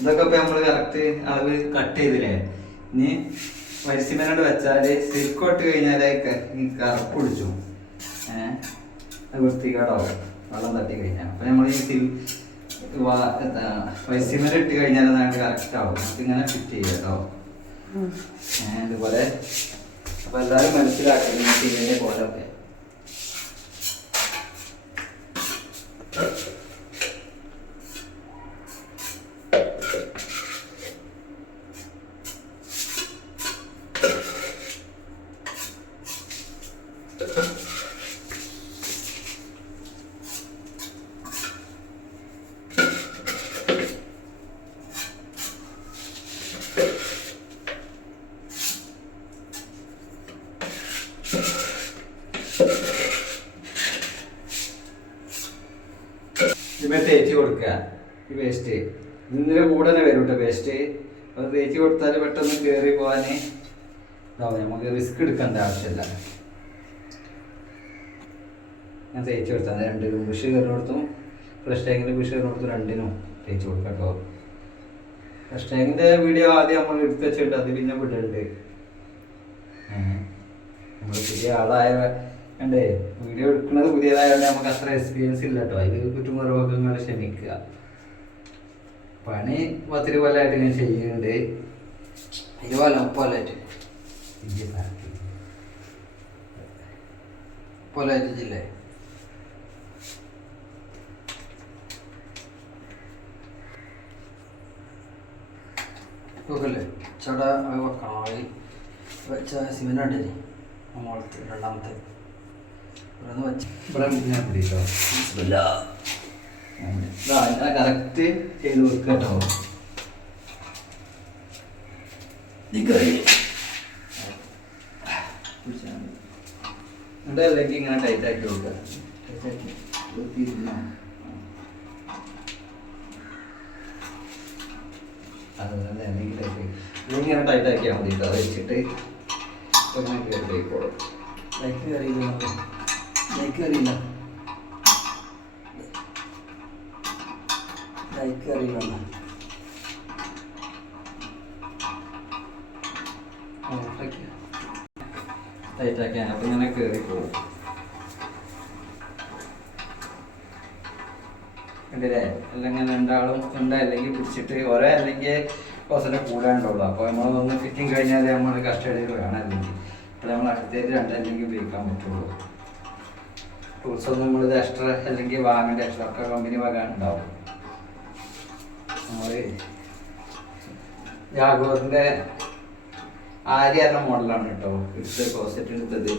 ഇതൊക്കെ ഇപ്പൊ നമ്മൾ കറക്റ്റ് അളവ് കട്ട് ചെയ്തില്ലേ? ഇനി വരിസിമനോട് വെച്ചാൽ സിൽക്കോട്ട് ഇട്ട് കഴിഞ്ഞാലേ കറുപ്പ് പിടിച്ചു. ഏഹ് അത് വൃത്തികേടാവും. വെള്ളം തട്ടി കഴിഞ്ഞാൽ അപ്പൊ നമ്മൾ ഈ സിൽ വരിസിമന ഇട്ട് കഴിഞ്ഞാൽ കറക്റ്റ് ആവും. നമുക്ക് ഇങ്ങനെ ഫിറ്റ് ചെയ്യാം കേട്ടോ. ഏഹ് ഇതുപോലെ. അപ്പൊ എല്ലാരും മനസ്സിലാക്കി. ഇതിന്റെ പോലെ ഇതിമേ തേച്ച് കൊടുക്കുക ഈ വേസ്റ്റ് ഇതിന്റെ കൂടെ തന്നെ വരും കേട്ടോ വേസ്റ്റ് അത് തേച്ച് കൊടുത്താൽ പെട്ടെന്ന് കയറി പോകാൻ ഇതാവും. നമുക്ക് റിസ്ക് എടുക്കേണ്ട ആവശ്യമില്ല. ഞാൻ തേച്ച് കൊടുത്താൽ രണ്ടിനും ബുഷ് കയറി കൊടുത്തും. ഫ്രഷ് ടാങ്കിന്റെ ബുഷ് കയറി കൊടുത്തും. രണ്ടിനും തേച്ച് കൊടുക്കാം കേട്ടോ. ഫ്രഷ് ടാങ്കിന്റെ വീഡിയോ ആദ്യം നമ്മൾ എടുത്ത് വെച്ചിട്ട് അത് പിന്നെ വിടുന്നുണ്ട് നമ്മൾ പുതിയ ആളായ കണ്ടേ വീഡിയോ എടുക്കുന്നത് പുതിയതായതുകൊണ്ട് നമുക്ക് അത്ര എക്സ്പീരിയൻസ് ഇല്ല കേട്ടോ. അതിൽ കുറ്റുമുറവൊക്കെ നിങ്ങൾ ക്ഷമിക്കുക. പണി പത്തിരി കൊല്ലമായിട്ട് ഞാൻ ചെയ്യുന്നുണ്ട്. ഇരുപല്ല മുപ്പല്ലായിട്ട് പോലായിട്ട്. ജില്ലേ നോക്കല്ലേ ചേട്ടാ അത് വെക്കണം ആയി വെച്ച സിമെന്റ് നമ്മളത്തെ രണ്ടാമത്തെ. ഇവിടെ വെച്ച് ഇവിടെ ഞാൻ പിടിക്കോ കറക്റ്റ് ചെയ്ത് വെക്കുക കേട്ടോ. എന്നിട്ട് ഇങ്ങനെ ടൈറ്റ് ആക്കി വെക്കുക ടൈറ്റ് അതുപോലെ അല്ലെങ്കിൽ ടൈറ്റ് ഇങ്ങനെ ടൈറ്റ് ആക്കിയാൽ മതി അത് വെച്ചിട്ട് ഇങ്ങനെ കയറി പോയിക്കോളും ലൈക്ക് കയറിയില്ല. ലൈക്ക് കയറിയില്ല. ലൈക്ക് കയറിയില്ല ടൈറ്റ് അപ്പം ഇങ്ങനെ കയറി പോകും കണ്ടില്ലേ അല്ലെങ്കിൽ രണ്ടാളും ഉണ്ട് അല്ലെങ്കിൽ പിടിച്ചിട്ട് ഒരേ അല്ലെങ്കിൽ കുറച്ചിനെ കൂടാണ്ടുള്ളൂ അപ്പോൾ നമ്മൾ ഒന്ന് ഫിറ്റിംഗ് കഴിഞ്ഞാൽ നമ്മൾ കസ്റ്റഡിയിൽ വേണം അല്ലെങ്കിൽ അപ്പോൾ നമ്മൾ അടുത്തേക്ക് രണ്ടല്ലെങ്കിൽ ഉപയോഗിക്കാൻ പറ്റുള്ളൂ. ടൂൾസ് ഒന്നും നമ്മളിത് എക്സ്ട്രാ അല്ലെങ്കിൽ വാങ്ങേണ്ട എക്സ്ട്രാ ഒക്കെ കമ്പനി വകാനുണ്ടാവും നമ്മൾ ജാഗോറിന്റെ ആര്യ എന്ന മോഡലാണ് കേട്ടോ. എടുത്തത് കോസെറ്റ് എടുത്തത്